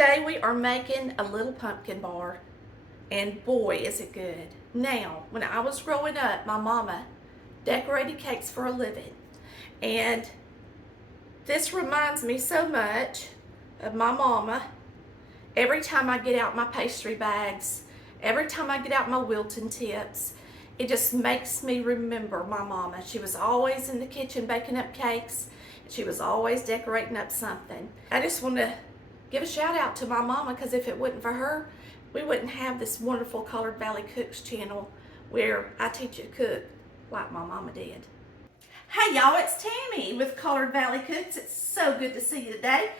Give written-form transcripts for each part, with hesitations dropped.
today we are making a little pumpkin bar, and boy is it good. Now, when I was growing up, my mama decorated cakes for a living, and this reminds me so much of my mama. Every time I get out my pastry bags, every time I get out my Wilton tips, it just makes me remember my mama. She was always in the kitchen baking up cakes. She was always decorating up something. I just want to give a shout out to my mama, because if it wasn't for her, we wouldn't have this wonderful Collared Valley Cooks channel where I teach you to cook like my mama did. Hey y'all, it's Tammy with Collared Valley Cooks. It's so good to see you today.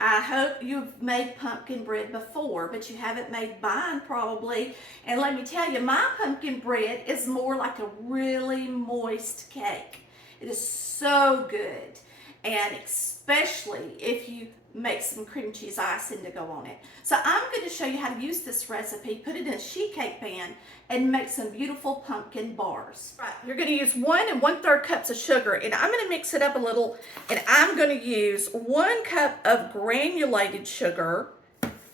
I hope you've made pumpkin bread before, but you haven't made mine probably. And let me tell you, my pumpkin bread is more like a really moist cake. It is so good, and especially if you make some cream cheese icing to go on it. So I'm going to show you how to use this recipe, put it in a sheet cake pan, and make some beautiful pumpkin bars. Right, you're going to use 1 1/3 cups of sugar, and I'm going to mix it up a little, and I'm going to use 1 cup of granulated sugar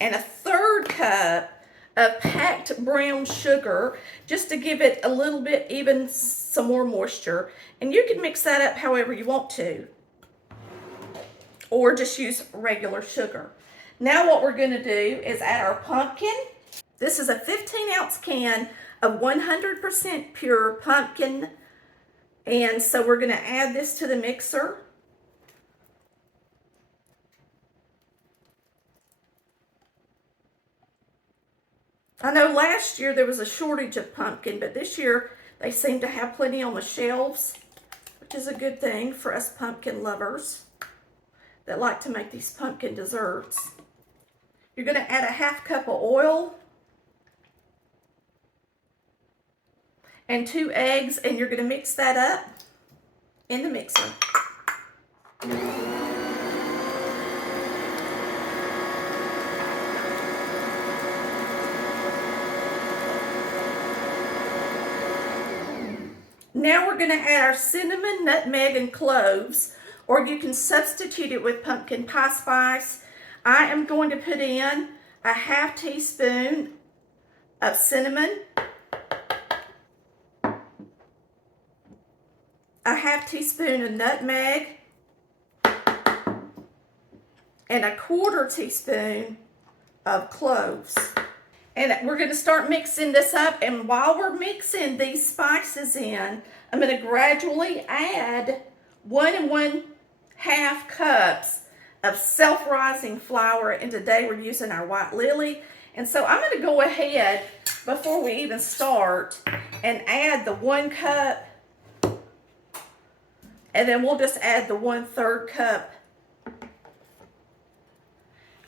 and 1/3 cup of packed brown sugar, just to give it a little bit, even some more moisture. And you can mix that up however you want to, or just use regular sugar. Now what we're going to do is add our pumpkin. This is a 15-ounce can of 100% pure pumpkin, and so we're going to add this to the mixer. I know last year there was a shortage of pumpkin, but this year they seem to have plenty on the shelves, which is a good thing for us pumpkin lovers that like to make these pumpkin desserts. You're going to add a 1/2 cup of oil and 2 eggs, and you're going to mix that up in the mixer. Now we're going to add our cinnamon, nutmeg, and cloves, or you can substitute it with pumpkin pie spice. I am going to put in a 1/2 teaspoon of cinnamon, a 1/2 teaspoon of nutmeg, and a 1/4 teaspoon of cloves. And we're going to start mixing this up, and while we're mixing these spices in, I'm going to gradually add 1 1/2 cups of self-rising flour, and today we're using our white lily. And so I'm going to go ahead, before we even start, and add the 1 cup, and then we'll just add the 1/3 cup.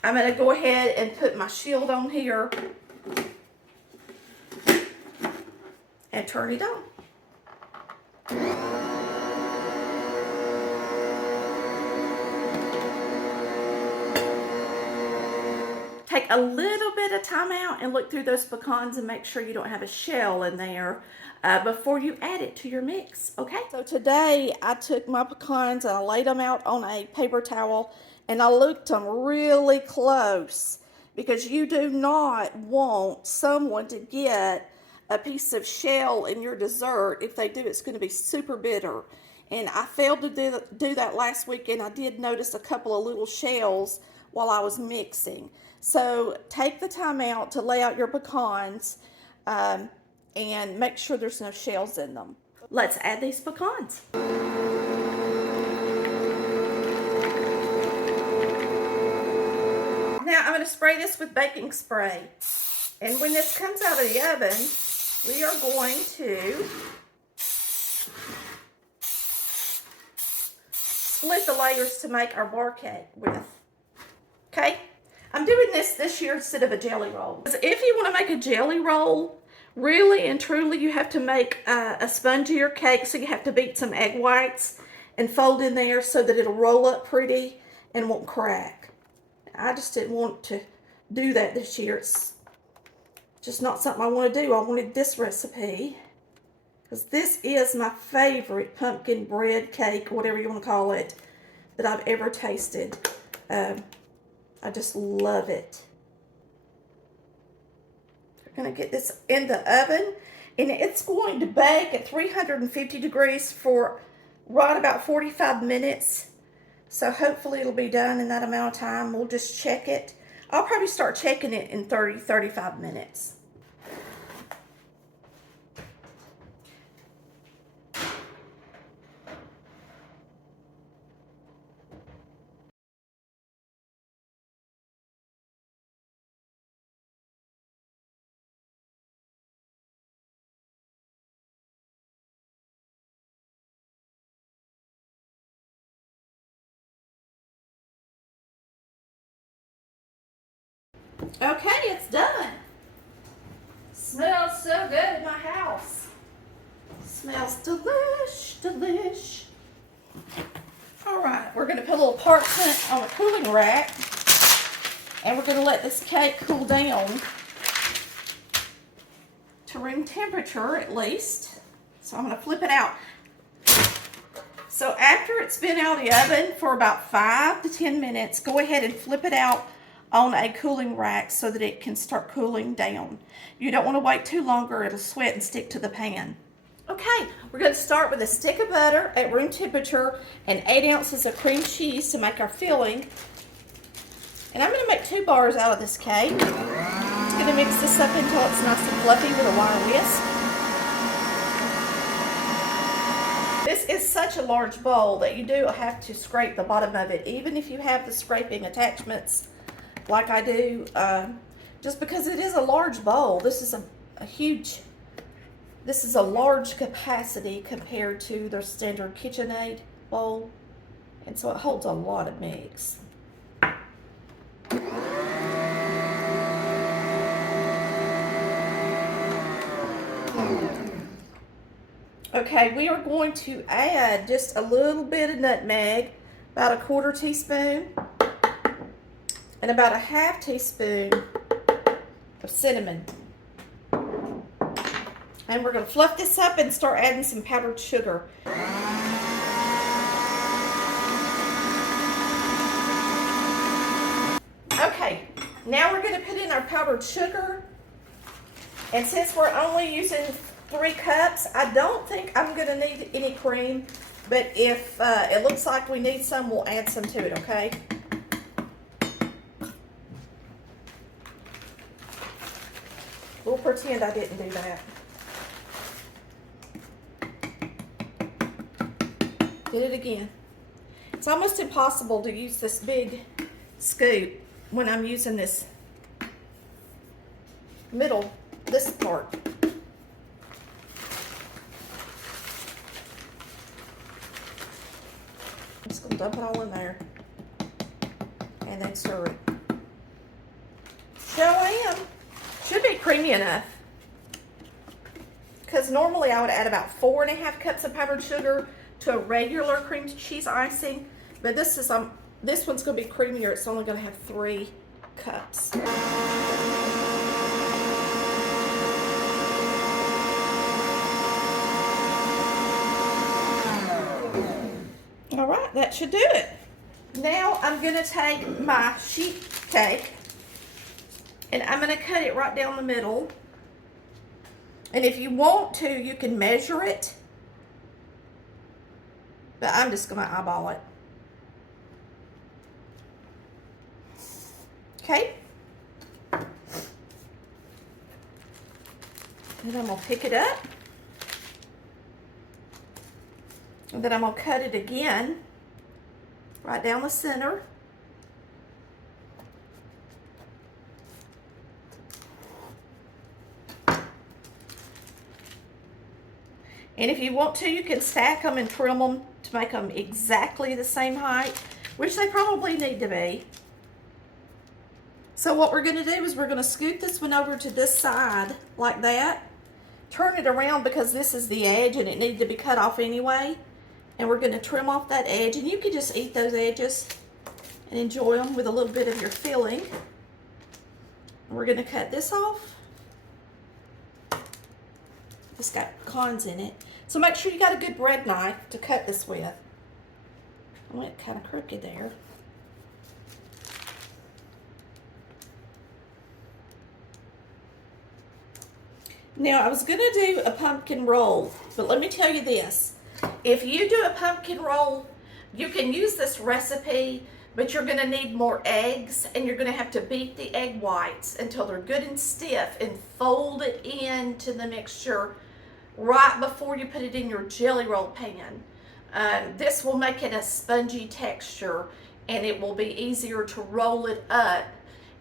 I'm going to go ahead and put my shield on here and turn it on. Take a little bit of time out and look through those pecans and make sure you don't have a shell in there before you add it to your mix, okay? So today I took my pecans and I laid them out on a paper towel, and I looked them really close, because you do not want someone to get a piece of shell in your dessert. If they do, it's going to be super bitter. And I failed to do that last week, and I did notice a couple of little shells while I was mixing. So take the time out to lay out your pecans and make sure there's no shells in them. Let's add these pecans. Now I'm going to spray this with baking spray. And when this comes out of the oven, we are going to split the layers to make our bar cake with. Okay? I'm doing this year instead of a jelly roll. If you want to make a jelly roll, really and truly, you have to make a spongier cake, so you have to beat some egg whites and fold in there so that it'll roll up pretty and won't crack. I just didn't want to do that this year. It's just not something I want to do. I wanted this recipe, because this is my favorite pumpkin bread cake, whatever you want to call it, that I've ever tasted. I just love it. We're going to get this in the oven, and it's going to bake at 350 degrees for right about 45 minutes. So hopefully it'll be done in that amount of time. We'll just check it. I'll probably start checking it in 35 minutes. Okay, it's done. Smells so good in my house. Smells delish. All right, we're gonna put a little parchment on a cooling rack, and we're gonna let this cake cool down to room temperature at least. So I'm gonna flip it out. So after it's been out of the oven for about 5 to 10 minutes, go ahead and flip it out on a cooling rack so that it can start cooling down. You don't want to wait too long or it'll sweat and stick to the pan. Okay, we're going to start with a stick of butter at room temperature and 8 ounces of cream cheese to make our filling. And I'm going to make 2 bars out of this cake. I'm just going to mix this up until it's nice and fluffy with a wire whisk. This is such a large bowl that you do have to scrape the bottom of it, even if you have the scraping attachments like I do, just because it is a large bowl. This is this is a large capacity compared to their standard KitchenAid bowl, and so it holds a lot of mix. Okay, we are going to add just a little bit of nutmeg, about 1/4 teaspoon, and about 1/2 teaspoon of cinnamon. And we're going to fluff this up and start adding some powdered sugar. Okay, now we're going to put in our powdered sugar. And since we're only using 3 cups, I don't think I'm going to need any cream. But if it looks like we need some, we'll add some to it, okay? We'll pretend I didn't do that. Did it again. It's almost impossible to use this big scoop when I'm using this this part. I'm just gonna dump it all in there and then stir it. Should be creamy enough. Because normally I would add about 4.5 cups of powdered sugar to a regular cream cheese icing, but this one's going to be creamier. It's only going to have 3 cups. All right, that should do it. Now I'm going to take my sheet cake and I'm going to cut it right down the middle. And if you want to, you can measure it. But I'm just going to eyeball it. Okay. And I'm going to pick it up. And then I'm going to cut it again. Right down the center. And if you want to, you can stack them and trim them to make them exactly the same height, which they probably need to be. So what we're going to do is we're going to scoot this one over to this side like that. Turn it around because this is the edge and it needed to be cut off anyway. And we're going to trim off that edge, and you can just eat those edges and enjoy them with a little bit of your filling. And we're going to cut this off. It's got pecans in it. So make sure you got a good bread knife to cut this with. I went kind of crooked there. Now, I was going to do a pumpkin roll, but let me tell you this. If you do a pumpkin roll, you can use this recipe, but you're going to need more eggs, and you're going to have to beat the egg whites until they're good and stiff and fold it into the mixture right before you put it in your jelly roll pan. This will make it a spongy texture, and it will be easier to roll it up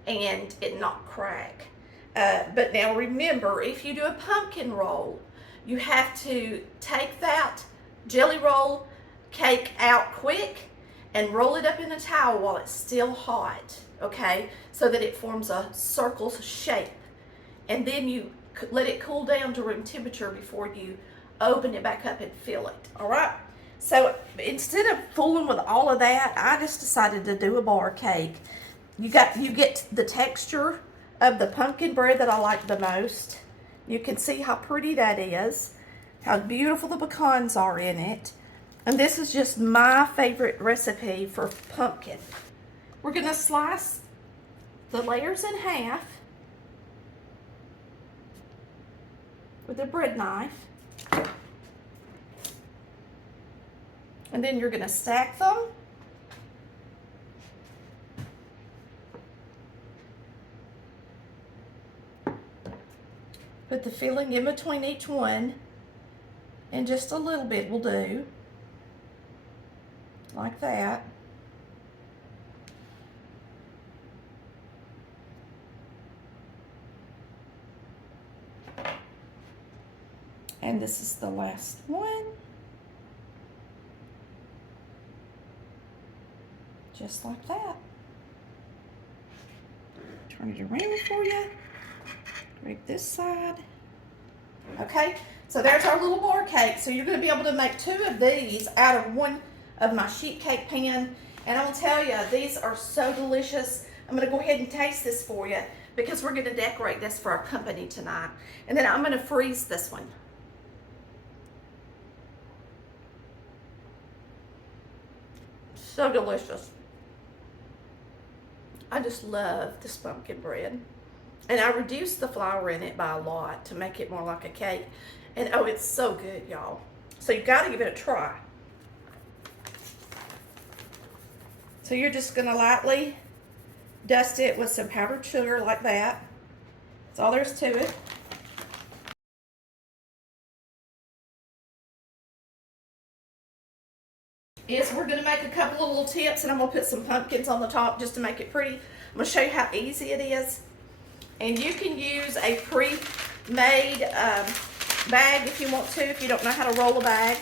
and it not crack. But now remember, if you do a pumpkin roll, you have to take that jelly roll cake out quick and roll it up in a towel while it's still hot, okay? So that it forms a circle shape. And then you let it cool down to room temperature before you open it back up and fill it, all right? So instead of fooling with all of that, I just decided to do a bar cake. You get the texture of the pumpkin bread that I like the most. You can see how pretty that is, how beautiful the pecans are in it. And this is just my favorite recipe for pumpkin. We're gonna slice the layers in half with a bread knife. And then you're gonna stack them. Put the filling in between each one, and just a little bit will do, like that. And this is the last one. Just like that. Turn it around for you. Grab this side. Okay, so there's our little bar cake. So you're going to be able to make 2 of these out of one of my sheet cake pan. And I'm going to tell you, these are so delicious. I'm going to go ahead and taste this for you because we're going to decorate this for our company tonight. And then I'm going to freeze this one. So delicious. I just love this pumpkin bread. And I reduced the flour in it by a lot to make it more like a cake. And oh, it's so good, y'all. So you got to give it a try. So you're just going to lightly dust it with some powdered sugar like that. That's all there's to it. Is we're going to make a couple of little tips, and I'm going to put some pumpkins on the top just to make it pretty. I'm going to show you how easy it is. And you can use a pre-made bag if you want to. If you don't know how to roll a bag,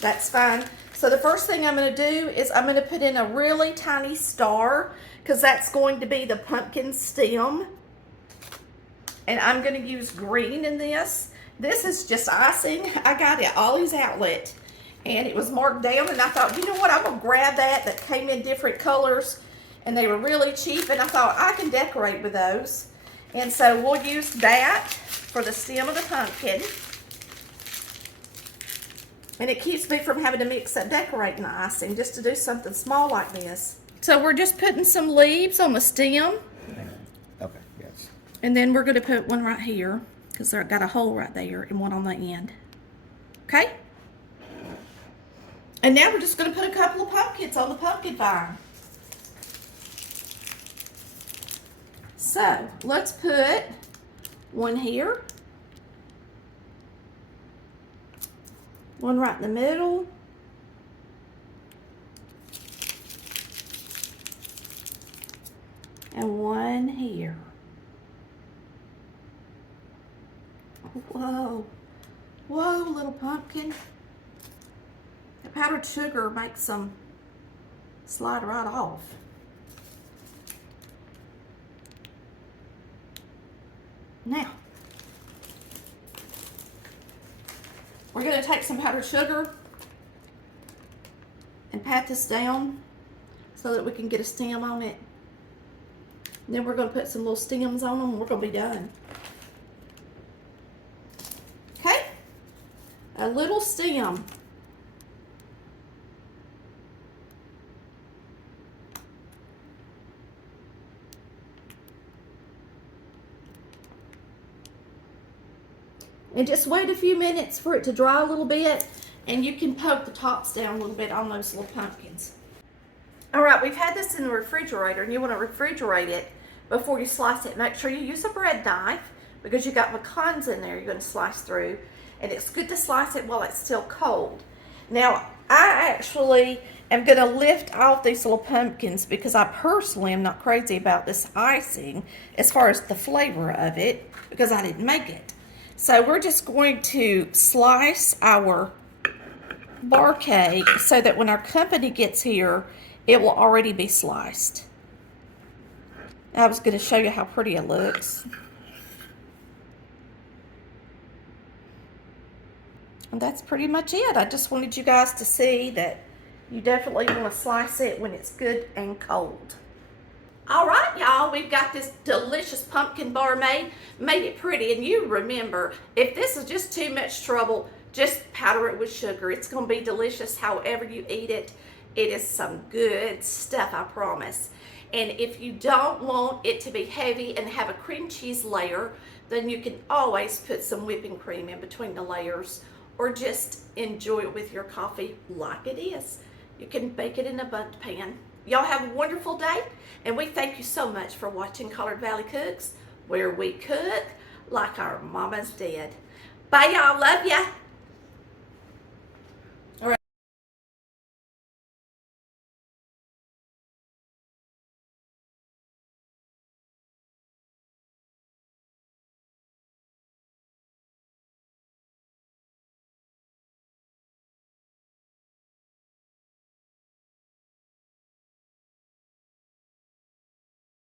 that's fine. So the first thing I'm going to do is I'm going to put in a really tiny star, because that's going to be the pumpkin stem. And I'm going to use green in this. This is just icing. I got it at Ollie's Outlet, and it was marked down, and I thought, you know what, I'm going to grab that came in different colors, and they were really cheap, and I thought I can decorate with those. And so we'll use that for the stem of the pumpkin. And it keeps me from having to mix up decorating the icing just to do something small like this. So we're just putting some leaves on the stem. Okay, yes. And then we're going to put one right here because they've got a hole right there and one on the end. Okay? And now we're just going to put a couple of pumpkins on the pumpkin vine. So let's put one here, one right in the middle, and one here. Whoa, whoa, little pumpkin. The powdered sugar makes them slide right off. Now, we're going to take some powdered sugar and pat this down so that we can get a stem on it. And then we're going to put some little stems on them and we're going to be done. Okay? A little stem. And just wait a few minutes for it to dry a little bit, and you can poke the tops down a little bit on those little pumpkins. All right, we've had this in the refrigerator, and you want to refrigerate it before you slice it. Make sure you use a bread knife because you got pecans in there you're going to slice through, and it's good to slice it while it's still cold. Now, I actually am going to lift off these little pumpkins because I personally am not crazy about this icing as far as the flavor of it because I didn't make it. So we're just going to slice our bar cake so that when our company gets here, it will already be sliced. I was going to show you how pretty it looks. And that's pretty much it. I just wanted you guys to see that you definitely want to slice it when it's good and cold. All right, y'all, we've got this delicious pumpkin bar made it pretty. And you remember, if this is just too much trouble, just powder it with sugar. It's going to be delicious however you eat it. It is some good stuff, I promise. And if you don't want it to be heavy and have a cream cheese layer, then you can always put some whipping cream in between the layers or just enjoy it with your coffee like it is. You can bake it in a Bundt pan. Y'all have a wonderful day, and we thank you so much for watching Collard Valley Cooks, where we cook like our mamas did. Bye, y'all. Love ya.